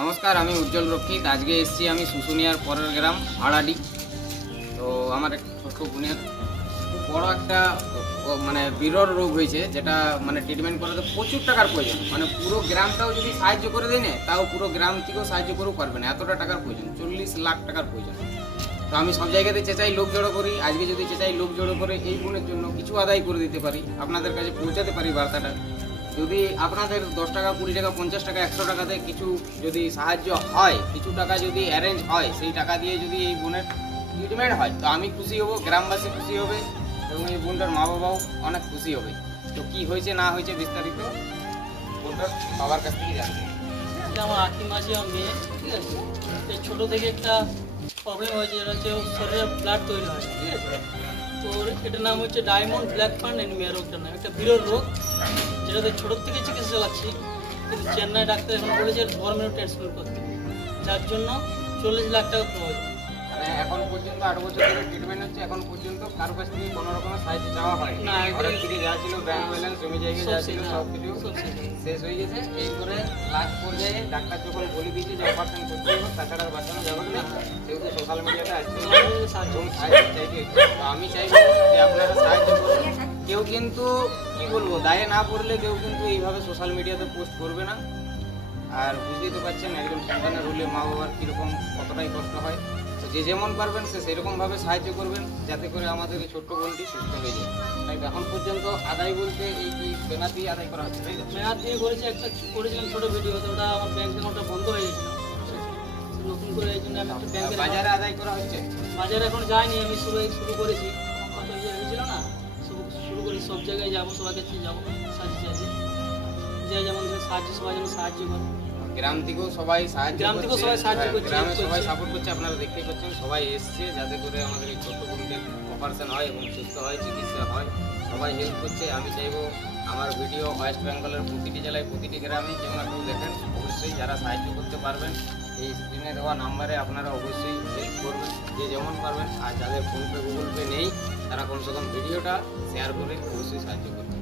নমস্কার, আমি উজ্জ্বল রক্ষিত। আজকে এসেছি আমি শুশুনিয়ার পরের গ্রাম, ভাড়াডি। তো আমার ছোট্ট বোনের খুব বড় একটা মানে বিরল রোগ হয়েছে, যেটা মানে ট্রিটমেন্ট করাতে প্রচুর টাকার প্রয়োজন। মানে পুরো গ্রামটাও যদি সাহায্য করে দেয় না, তাও পুরো গ্রাম থেকেও সাহায্য করেও পারবে না। এতটা টাকার প্রয়োজন, চল্লিশ লাখ টাকার প্রয়োজন। তো আমি সব জায়গাতে চেঁচাই, লোক জড়ো করি। আজকে যদি চেঁচাই, লোক জড়ো করে এই বোনের জন্য কিছু আদায় করে দিতে পারি, আপনাদের কাছে পৌঁছাতে পারি বার্তাটা। যদি আপনাদের দশ টাকা, কুড়ি টাকা, পঞ্চাশ টাকা, একশো টাকাতে কিছু যদি সাহায্য হয়, কিছু টাকা যদি অ্যারেঞ্জ হয়, সেই টাকা দিয়ে যদি এই বোনের ট্রিটমেন্ট হয়, তো আমি খুশি হব, গ্রামবাসী খুশি হবে এবং এই বোনটার মা বাবাও অনেক খুশি হবে। তো কি হয়েছে, না হয়েছে বিস্তারিত বোনটার বাবার কাছ থেকে হবে। আমার আখি মাঝি মেয়ে ঠিক আছে? ছোটো থেকে একটা প্রবলেম হয়েছে যেটা হচ্ছে শরীরে ব্লাড তৈরি হয়, ঠিক আছে? তো এটার নাম হচ্ছে ডায়মন্ড ব্ল্যাক ফান্ড অ্যানিমিয়া রোগটার নাম। একটা বিরল রোগ যেটাতে ছোটোর থেকে চিকিৎসা চালাচ্ছি কিন্তু চেন্নাই ডাক্তার এখন বলেছে গভর্নমেন্ট ট্রান্সফার করতে। যার জন্য চল্লিশ লাখ টাকা প্রয়োজন। মানে এখন পর্যন্ত আট বছর ধরে ট্রিটমেন্ট হচ্ছে এখন পর্যন্ত কারও কাছ থেকে কোনো রকমের সাহায্য চাওয়া হয় না। ঘরের থেকে যা ছিল ব্যাংক ব্যালেন্স জমি জায়গা যা সব ছিল সব কিছু শেষ। হয়ে গেছে। এই করে লাস্ট পর্যায়ে ডাক্তার যখন বলে দিয়েছে যে অপারেশন করতে হবে তাছাড়া বাঁচানো যাবে সোশ্যাল মিডিয়াতে আসতে আমি চাইব যে আপনারা সাহায্য করুন। কেউ কিন্তু, কি বলব, দায়ে না পড়লে কেউ কিন্তু এইভাবে সোশ্যাল মিডিয়াতে পোস্ট করবে না। আর বুঝতেই তো পারছেন একজন সন্তানের হলে মা বাবার কীরকম, কতটাই কষ্ট হয়। তো যে যেমন পারবেন, সে সেরকমভাবে সাহায্য করবেন, যাতে করে আমাদের এই ছোট্ট বোনটি সুস্থ হয়ে যায়। তাই এখন পর্যন্ত আদায় বলতে এই কি বেনাতি আদায় করা হচ্ছে। তো দিয়ে করেছে, একটা করেছিলাম ছোটো ভিডিও ওটা আমার ব্যাংক আমি একটা ব্যাংকের বাজারে আদায় করা হচ্ছে? বাজারে এখন যাইনি আমি শুরু শুরু করেছি। ইয়ে হয়েছিল না? শুরু করি সব জায়গায় যাব সবার কাছে যাব সাহায্য চাইছি। যে যেমন সাহায্য সবাই যেন সাহায্য করে। গ্রাম থেকেও সবাই সাহায্য গ্রাম থেকেও সবাই সাহায্য হ্যাঁ, করছে, গ্রামে সবাই সাপোর্ট করছে আপনারা দেখতেই পাচ্ছেন সবাই এসছে যাতে করে আমাদের এই ছোট্ট বোনদের অপারেশন হয় এবং সুস্থ হয় চিকিৎসা হয়। সবাই হেল্প করছে আমি চাইব আমার ভিডিও ওয়েস্ট বেঙ্গলের প্রতিটি জেলায় প্রতিটি গ্রামে যেমন কেউ দেখেন অবশ্যই যারা সাহায্য করতে পারবেন। এই স্ক্রিনে দেওয়া নাম্বারে আপনারা অবশ্যই হেল্প করবেন। যে যেমন পারবেন আর যাদের ফোনপে, গুগল পে নেই, তারা কমসে কম ভিডিওটা শেয়ার করে অবশ্যই সাহায্য করবেন।